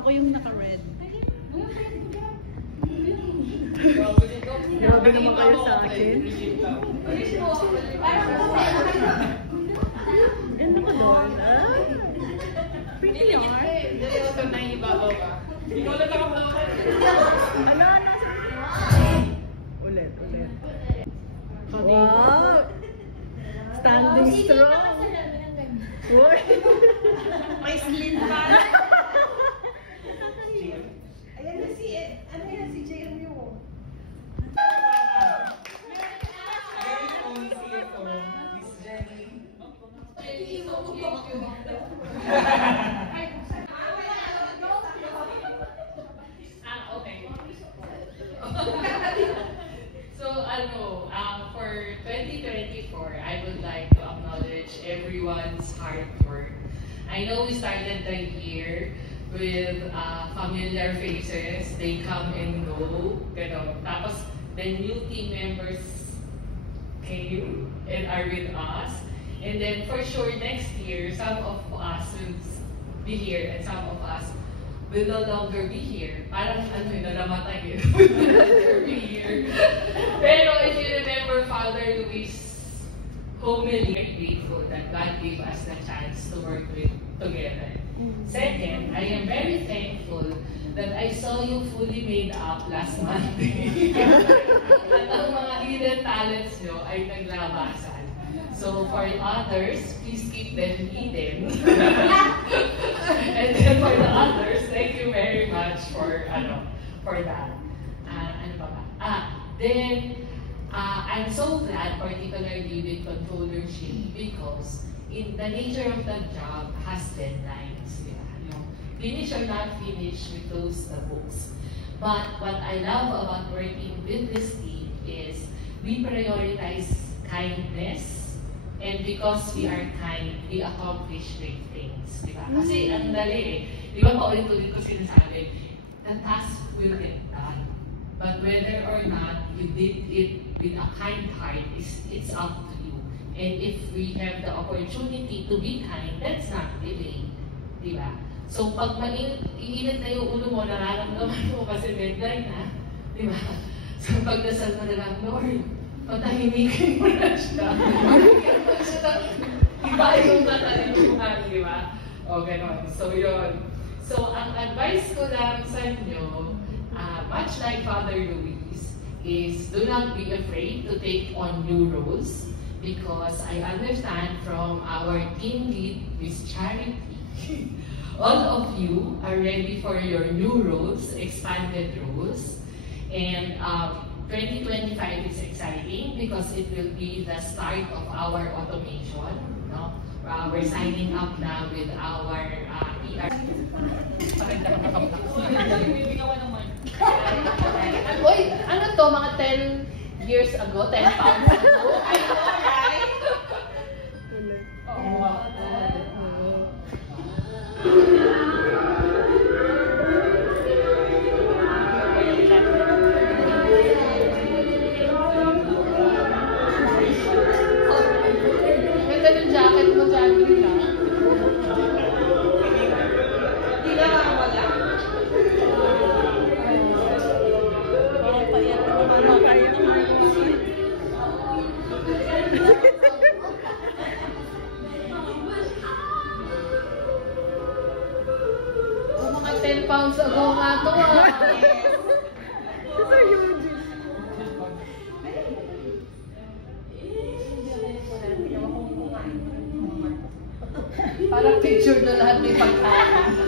Ako yung naka-red. Grabe naman kayo sa akin. Ganda ko doon. Pretty yarn. Ulit. Wow! Standing strong. May slim pa. Ayan na si, ano yan, si JMU. For 2024, I would like to acknowledge everyone's hard work. I know we started the year with familiar faces. They come and go. Tapos the new team members came and are with us. And then for sure next year, some of us will be here and some of us will no longer be here. Parang nalamatay yun. Will no longer be here. Pero if you remember Father Luis' homily, I'm grateful that God gave us the chance to work together. Second, I am very thankful that I saw you fully made up last Monday. At ang mga hidden talents nyo ay naglabasan. So for others, please keep them hidden. And then for the others, thank you very much for that. Then I'm so glad, particularly with controllership, because in the nature of the job has deadlines. Finish or not finish, we close the books. But what I love about working with this team is we prioritize kindness. And because we are kind, we accomplish great things. Diba? Kasi ang dali eh. Di ba paulit-ulit ko sinasabi, the task will get done. But whether or not you did it with a kind heart, it's up to you. And if we have the opportunity to be kind, that's not delay. Diba? So pag iinit na yung ulo mo, nararamdaman mo kasi deadline na. Diba? So pagdasal mo na lang, Lord, patahimikin mo na siya. Iba yung tatalungan, di ba? O, gano'n. So, yun. So, ang advice ko lang sa inyo, much like Father Luis, is do not be afraid to take on new roles because I understand from our team lead, Miss Charity, all of you are ready for your new roles, expanded roles, and 2025 is exciting because it will be the start of our automation. No? We're signing up now with our ER. Uy, ano to? Mga 10 years ago? 10 pounds ago? I know, right? Mga 10 pounds ago nga to Parang picture na lahat may pagkain.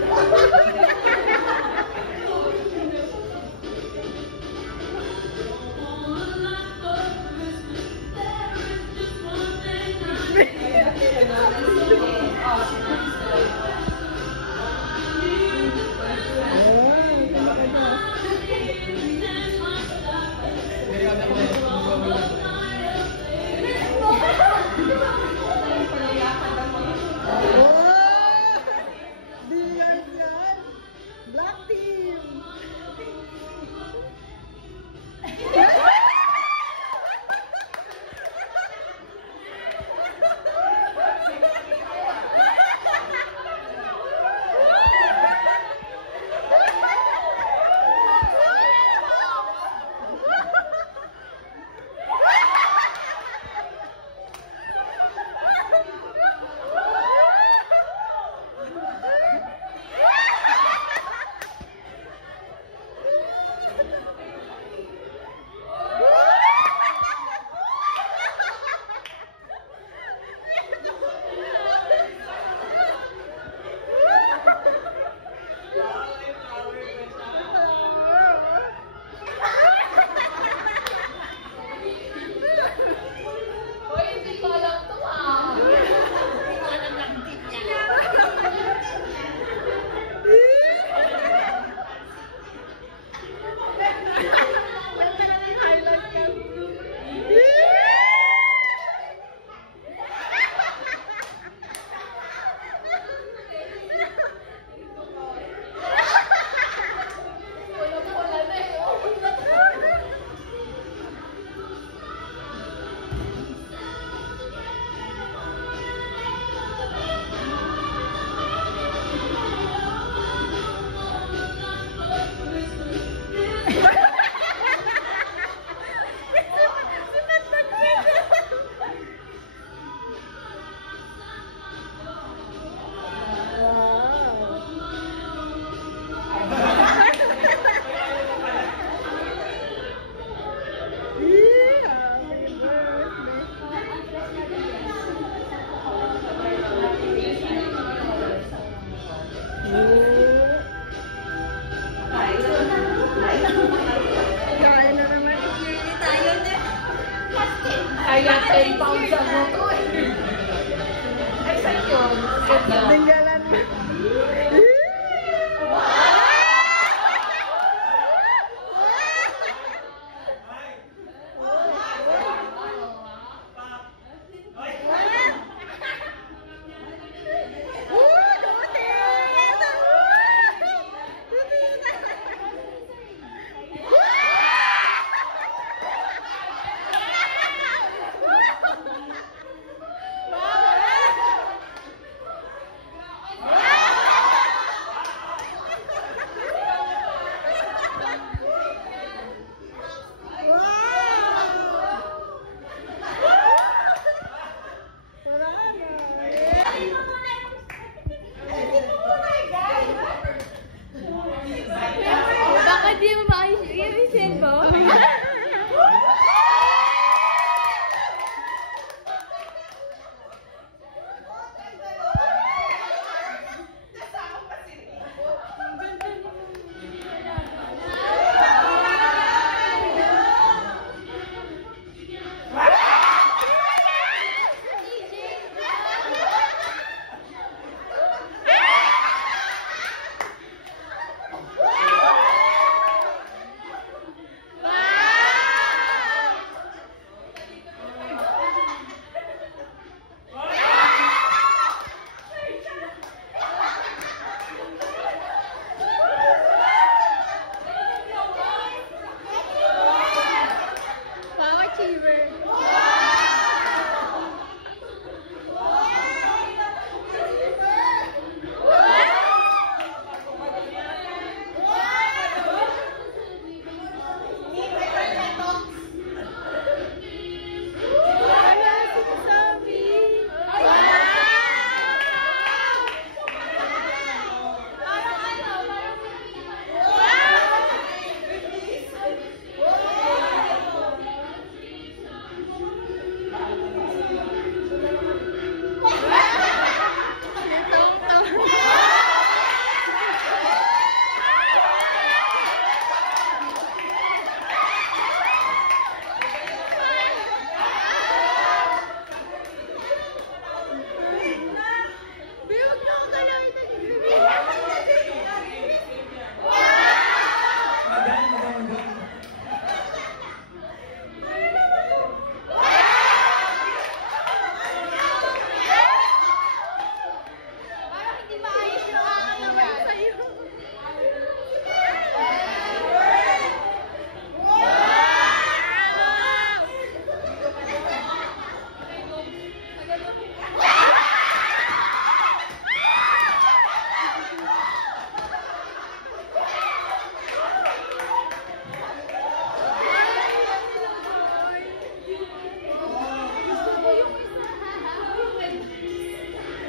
Kaya 10 pounds ano to eh. Ay, sa'yo yun. Ganda. Tinggalan mo. Bakit di mo maayos yung cellphone? Wow, achiever.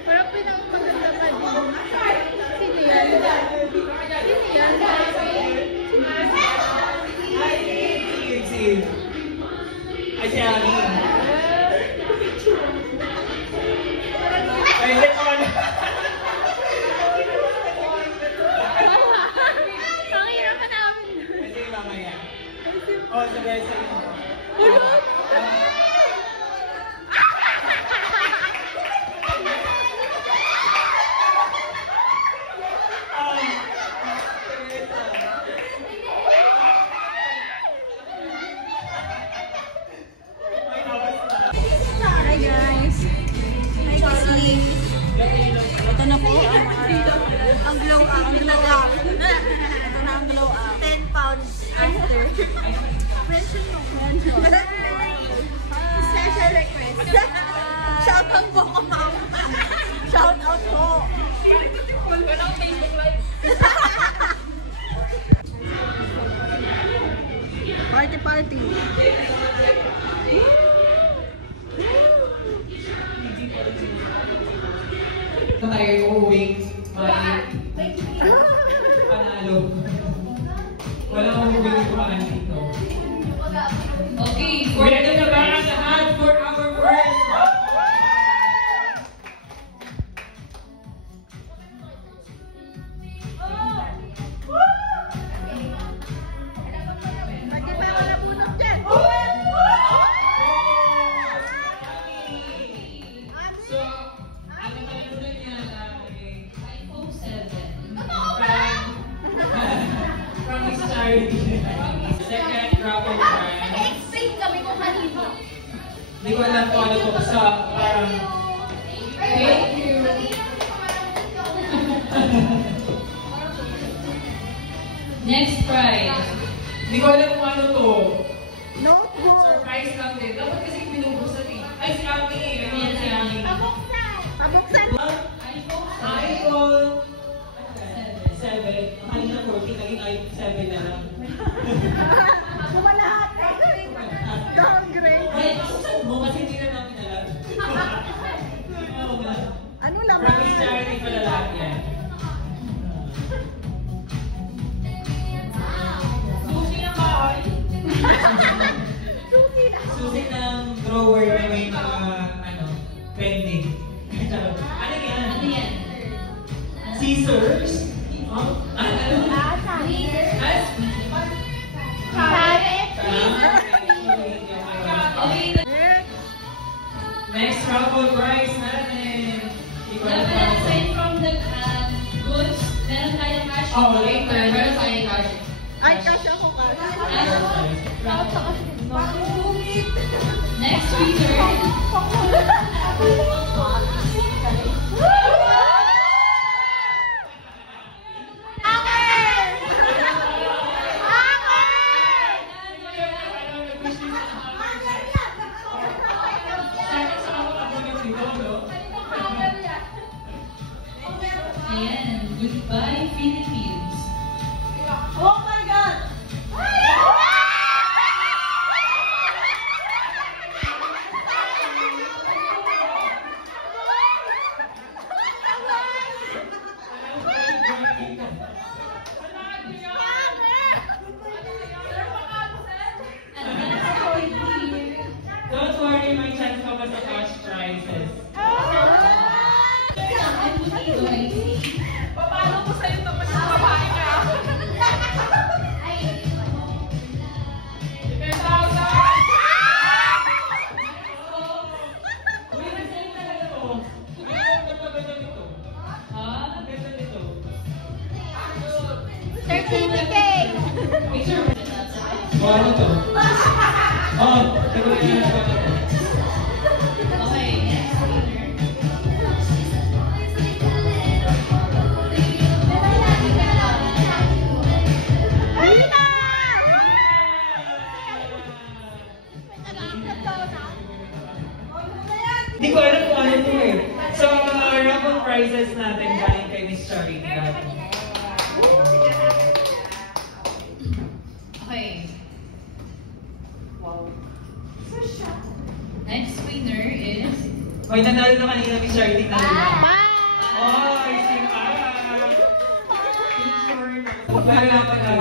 Pero pinakamaganda pa din. Sino yan? Ay, siya ano? Ay, lemon! Ang hirap na namin. Kasi mamaya. Oh, sabay sa inyo. Hi guys! Hi Kissy! Ito na po ang glow up. Ito na ang glow up. 10 pounds after. Mention mo. Special request. Shout out po ko, ma'am. Shout out po. Walang Facebook Live. Party party. Tayo uuwi. Panalo. Walang uuwi kumain dito. Okay, Ready na ba ang lahat for our first Pati pa wala punak dyan. Charity. Second raffle prize. Nag-explain kami kung kanino. Hindi ko alam kung ano to sa parang... Thank you. Next prize. Hindi ko alam kung ano to. Notebook. Surprise lang din. Dapat kasi binubuksan eh. Ay, si Ami eh. Ayan si Ami. Pabuksan. iPhone 7. Kanina 14, naging iPhone 7 na lang. Sumalahat. Downgrade. Ay, susan mo kasi hindi na namin alam. Oo nga. Ano naman? Promise charity pala lahat yan. Susi na ba? Susi ng drawer na may mga pending. Ano yan? Ano yan? Scissors? Oh? Ano? As? Okay, Next raffle prize natin. Hindi ko alam dapat kung ano. aside from the goods, meron tayong cash. Oh, later. Meron tayong cash. Ay, cash ako ka. Next winner. Ayan, Goodbye Philippines. Oh my God! Don't worry, may chance ka pa sa cash prizes. Paano ko sa'yo ito pag babae ka? Uy, nag-save talaga to. Ang ganda nito. Ha? Ang ganda nito. Certificate. Picture. O, ano to? Oh, ito na yung ano to. Okay, next winner. Hindi ko alam kung ano to eh. So, ang mga raffle prizes natin galing kay Miss Charity. Okay. Next winner is... Hoy, nanalo na kanina Miss Charity na lima. Bye. Oh, sing Picture. Wala pa na.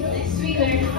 Next winner.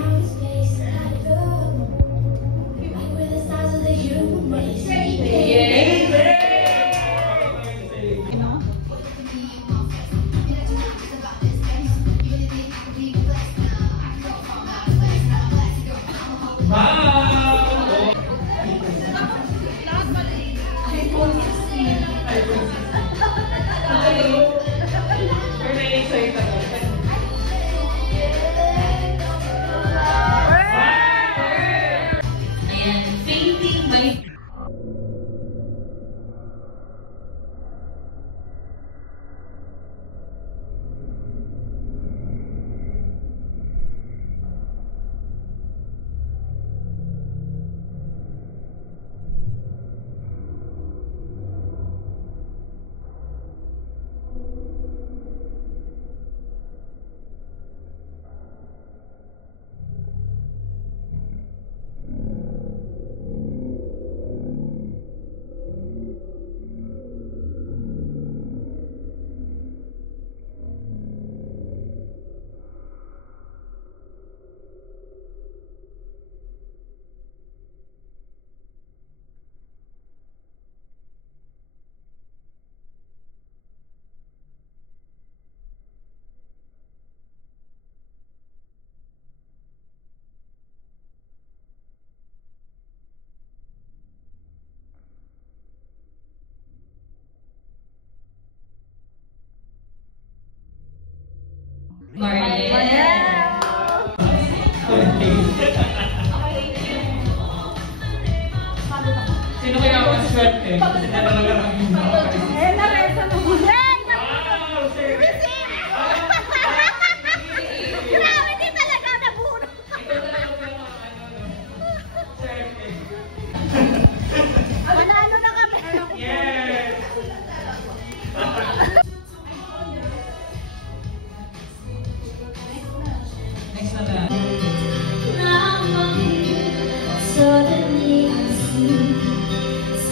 eh. Kasi talaga kami Eh, naresa mo. Wow, sir! Grabe, di talaga nabuno. Ito talaga yung sir. Manalo na kami. Yes! Next na lang. Suddenly I see,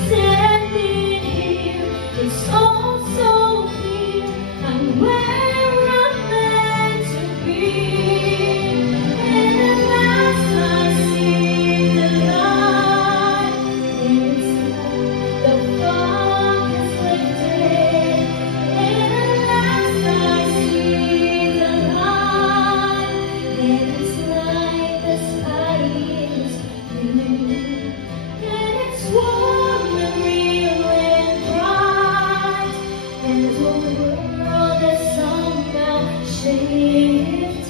standing here, it's all so clear, I'm where I'm meant to be. And at last I see the light, it's the fog is lifted. And at last I see the light, and it's like the sky is blue. And it's warm and real and bright, and the world has somehow shifted.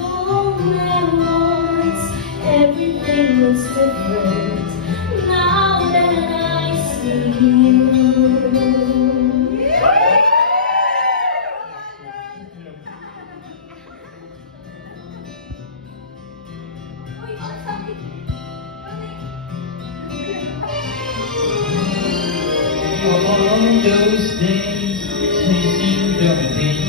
All at once, everything looks different now that I see you. All those days they seem to have been.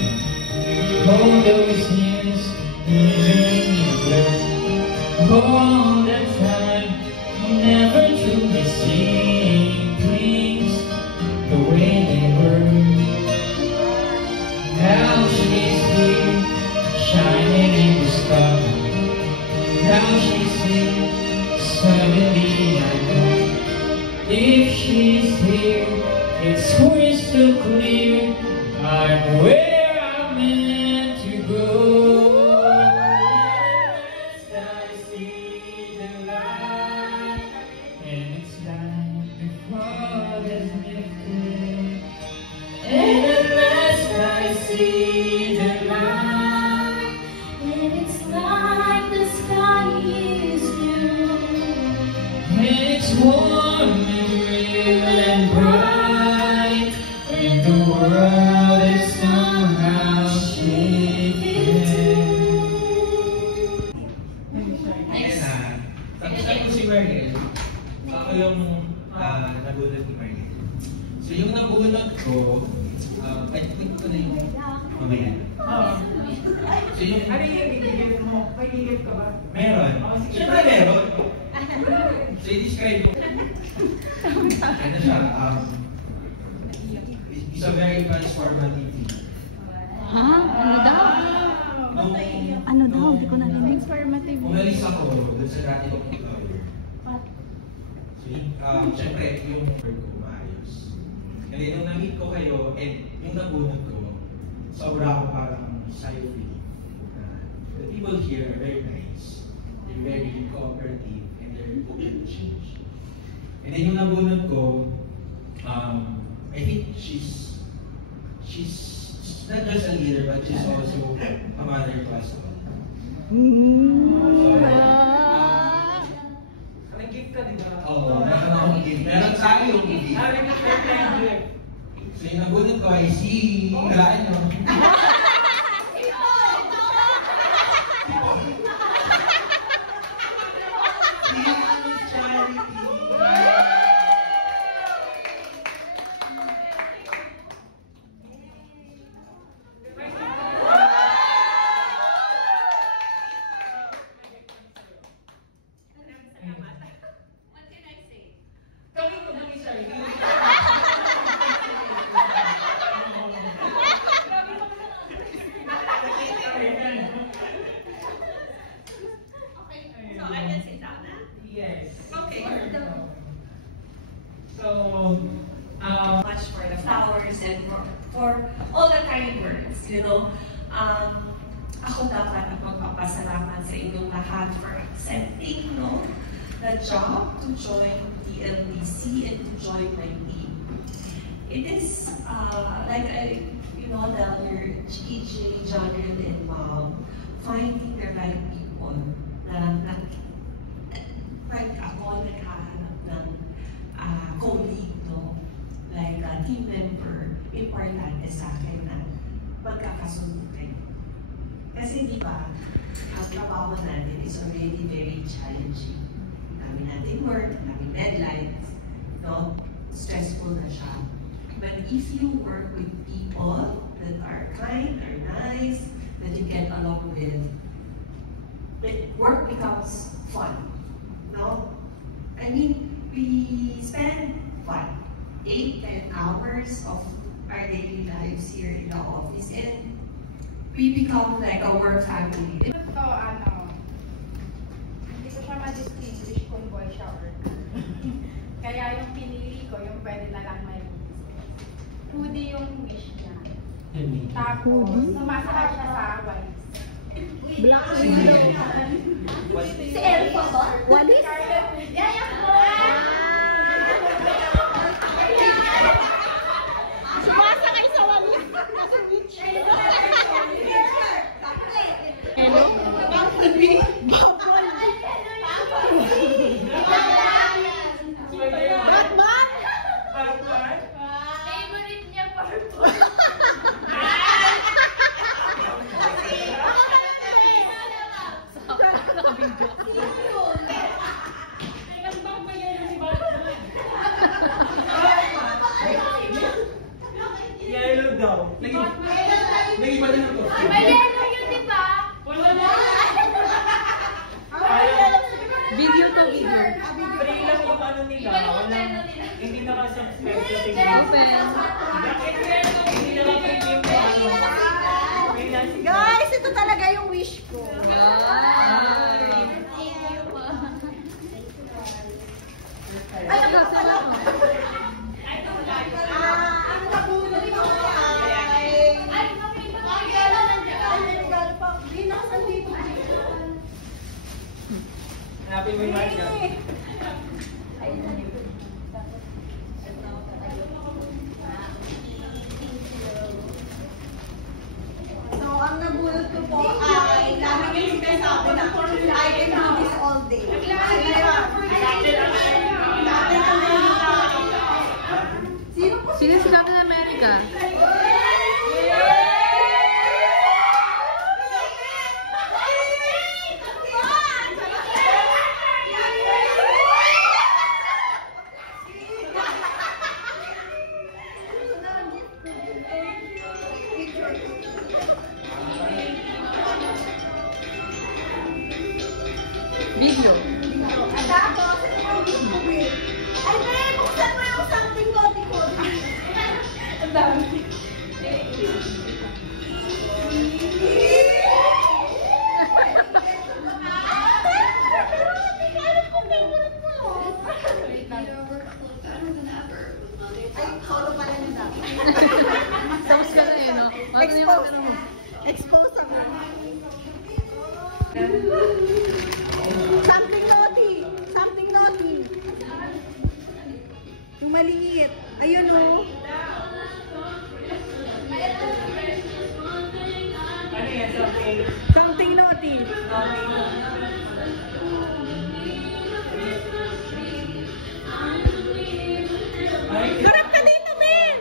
All those years living in a blur. All that time never truly seeing things the way they were. Now she's here, shining in the sky. Now she's here, suddenly I know. If she's here, it's crystal clear, I'm where I'm meant to go. At last I see the light, and it's like the fog has lifted. And at last I see the light, And it's like the sky is blue. and it's warm and real and bright, and the world is somehow shifted. Ayun na. Tapos ako si Marlene. Ako yung nabunod ni Marlene. So yung nabunod ko, I think ko na yung mamaya. So yung... Ano yung gigilid mo? May gigilid ka ba? Meron. Siyempre meron. So i-describe mo. Ano siya? It's a very transformative thing. Ha? Ano daw? Ano daw? Hindi ko narinig. Umalis ako dun sa dati kong employer. So, syempre, yung work ko maayos. And then, nung na-meet ko kayo, and yung nabunod ko, sobra ako parang sci-fi. The people here are very nice. They're very cooperative, and they're open to change. And then, yung nabunod ko, I think she's not just a leader, but she's also a mother to us all. Nag-gift ka, di ba? Oo, meron akong gift. Meron sa akin yung gift. So yung nabunod ko ay si... Ano? Si Charity. Kami ko kami, sir. So I can sit down now? Yes. Okay. So, Much for the flowers and for all the kind words, you know. Ako dapat ang magpapasalamat sa inyong lahat for accepting, no, the job to join the LBC and to join my team. It is like your EJ, Jonathan, and Mom finding the right people na like ako, iba, ang trabaho natin is already very challenging. Dami natin work, dami deadlines, no? Stressful na siya. But if you work with people that are kind, are nice, that you get along with, work becomes fun, no? I mean, we spend, 8-10 hours of our daily lives here in the office, and we become like a work family. So, hindi ko siya ma-distinguish kung boy siya or girl. Kaya yung pinili ko, yung pwede na lang may hoodie yung wish niya. Tapos, sumasakay siya sa walis. Black Widow. Si Elfa ba? Walis? Yaya po! Sumasakay sa walis. Nasa beach. Hello? Batman? Favorite niya purple. Yellow daw. Nag-iba din ako. May yellow yun, di ba? Video to video. Free lang yung ano nila. Walang, hindi nakasubscribe sa tingin. Open. Bakit yellow? Hindi nakapreview ko ano. Guys, ito talaga yung wish ko. Ay, nakasala ko. Ang nabulot ko ay... Ang yellow nandiyan. Binasan dito. Happy mo yung marka. So, ang nabulot ko po ay dami yung sinasabi na I can do this all day. Sino si Captain America? Video. At tapos, ito yung gusto ko eh. Ay, may buksan mo yung something kodi-kodi. Ang dami. Ay, solo pala nyo dapat. Expose ka na eh, no? Expose. Expose ako. Something naughty. Something naughty. Yung maliit. Ayun o. Ano yan? Something naughty. Harap ka dito, Ben!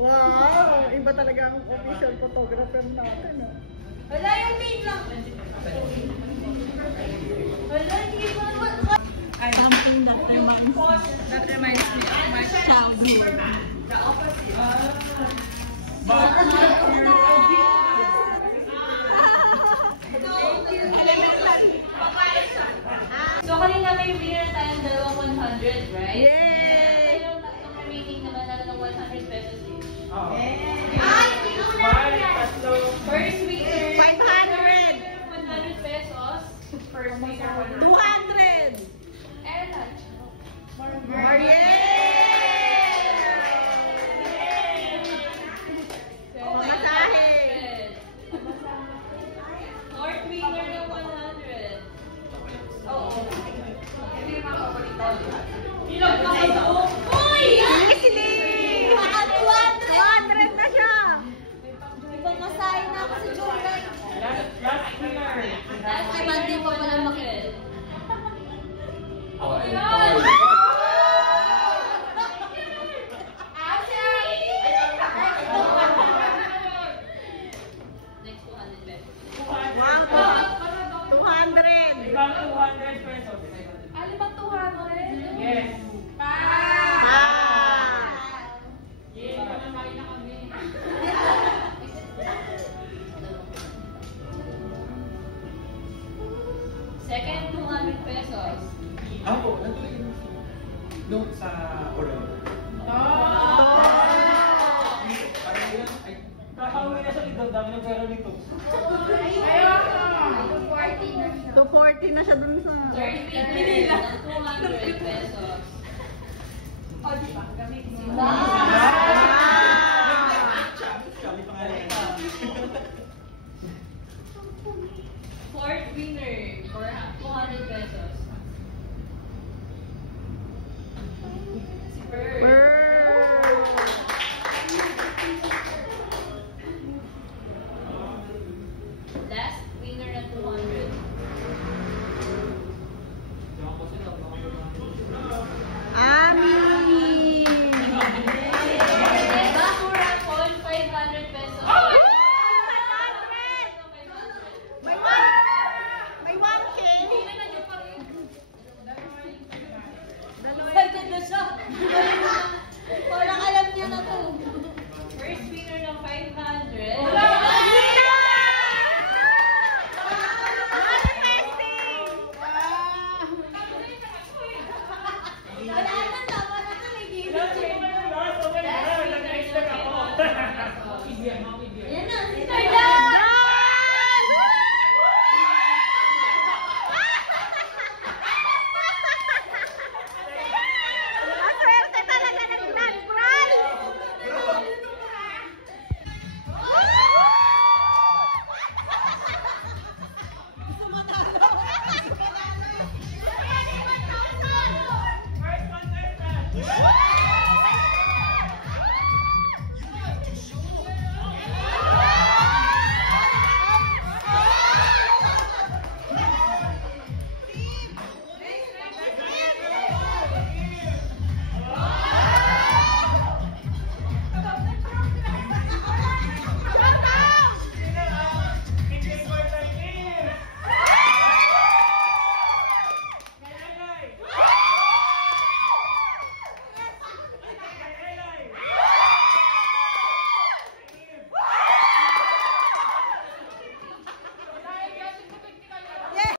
Wow! Iba talaga ang official photographer natin. Wala yung name lang. Wala, hindi ko Something that reminds me of my childhood. So, kanina may winner tayong dalawang 100, right? Yay! Yung tatlong remaining naman na ng 100 pesos each. First winner, 500! 100 pesos. First winner, 100. 200! Ella. Masahe! Fourth winner ng 100. Oo. Hindi naman ako ulit. Ilang na ito? Uy! Leslie! 200 na siya! Ibang masahe na ako si Jordan. Last winner. Ay, hindi pa pala makit. Next 200 pesos. Wow! 200! Ibang 200 pesos. Ano ba 200? Yes. Yeah, mamay na kami. Second, 200 pesos. Ako, natuloy yung note sa oral. Parang yun, ay, Kakauwi na sa likod. Dami ng pera dito. Ayoko. 240 na siya. 240 na siya dun sa... Third winner ng 200 pesos. O, di ba? Gamitin mo. sabi pa nga rin. Fourth winner for 200 pesos. Si Bird. Last winner ng 200. Amin! Bago raffle, 500 pesos. May 1K! Excited na siya. Parang alam niya na to. First winner ng 500. Yan na, si Carla! Maswerte talaga ng grand prize! Gusto mo talo? First contestant.